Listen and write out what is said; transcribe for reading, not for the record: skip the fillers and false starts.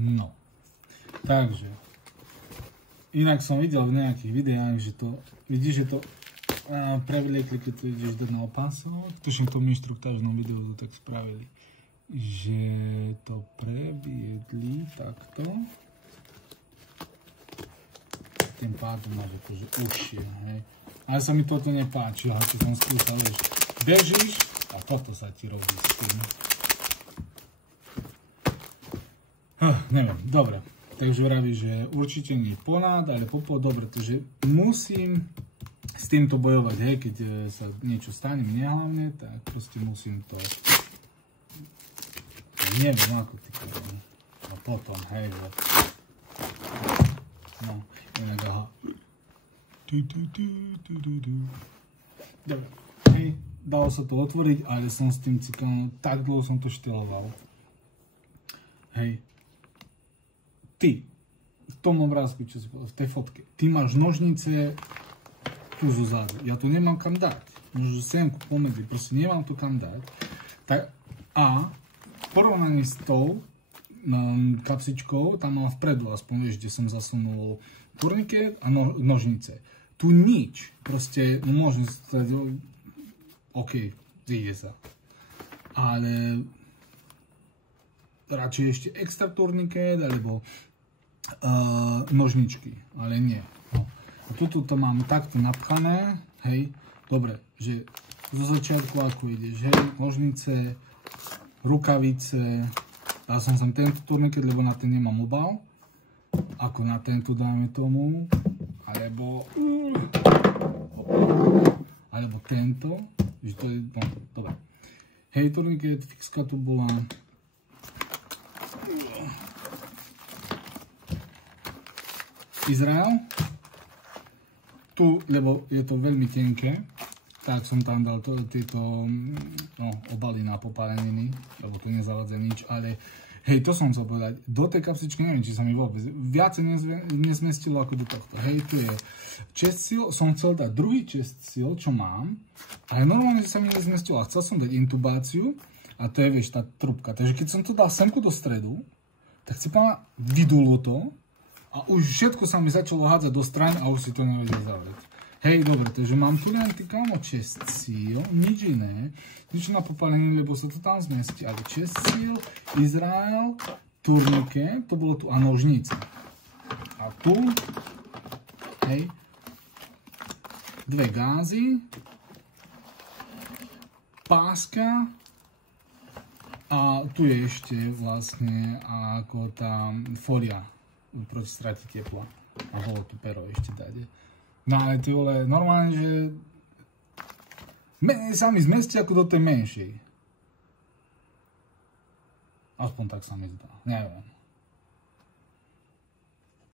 No, takže, inak som videl v nejakých videách, že to, vidíš, že to prevliekli, keď to ideš dať na opások, tuším v tom inštruktážnom videu to tak spravili, že to previedli takto, tým pádom máš akože užšie, hej. Ale sa mi toto nepáči, ako som skúšal, vieš, bežíš a toto sa ti robí s tým. Neviem, dobre. Takže vraví, že určite nie ponád, ale dobre, takže musím s týmto bojovať, hej, keď sa niečo stane mne hlavne, tak proste musím to, neviem ako ty poviem, no potom, hej, no, inak aha. Dobre, hej, dalo sa to otvoriť, ale som s tým cyklom, tak dlho som to šteloval. Hej. Ty, v tom obrázku, čo si povedal, v tej fotke, ty máš nožnice tu zo zádu. Ja to nemám kam dať. Môžu semku pomedzi, proste nemám to kam dať. Tak, a v porovnaní s tou kapsičkou, tam mám vpredu aspoň, vieš, kde som zasunul turniket a nožnice. Tu nič. Proste, no môžem sa OK, vyjde sa. Ale radšej ešte extra turniket, alebo nožničky, ale nie. No. A tuto to mám takto napchané, hej, dobre, že zo začiatku ako ideš, hej, nožnice, rukavice, dal som sem tento turniket, lebo na ten nemám obal, ako na tento dáme tomu, alebo tento, že to je, no, dobre. Hej, turniket, fixka tu bola, Izrael, tu, lebo je to veľmi tenké, tak som tam dal tieto obaly na popáleniny, lebo tu nezavadza nič, ale hej, to som chcel povedať, do tej kapsičky neviem, či sa mi vôbec viacej nezmestilo ako do tohto. Hej, tu je chest seal, som chcel dať druhý chest seal, čo mám, ale normálne sa mi nezmestilo a chcel som dať intubáciu a to je, vieš, tá trubka, takže keď som to dal semku do stredu, tak si pána vydulo to, a už všetko sa mi začalo hádzať do strán a už si to nevedel zavrieť. Hej, dobre, takže mám tu len ty kámo chest seal, nič iné, nič na popálenie, lebo sa to tam zmestí, ale chest seal, Izrael, turnike, to bolo tu a nožnice. A tu, hej, dve gázy, páska a tu je ešte vlastne ako tá folia proti strate tepla. A bolo tu pero ešte dať. No ale ty vole, normálne, že sa mi zmestí ako do tej menšej. Aspoň tak sa mi zdá. Neviem.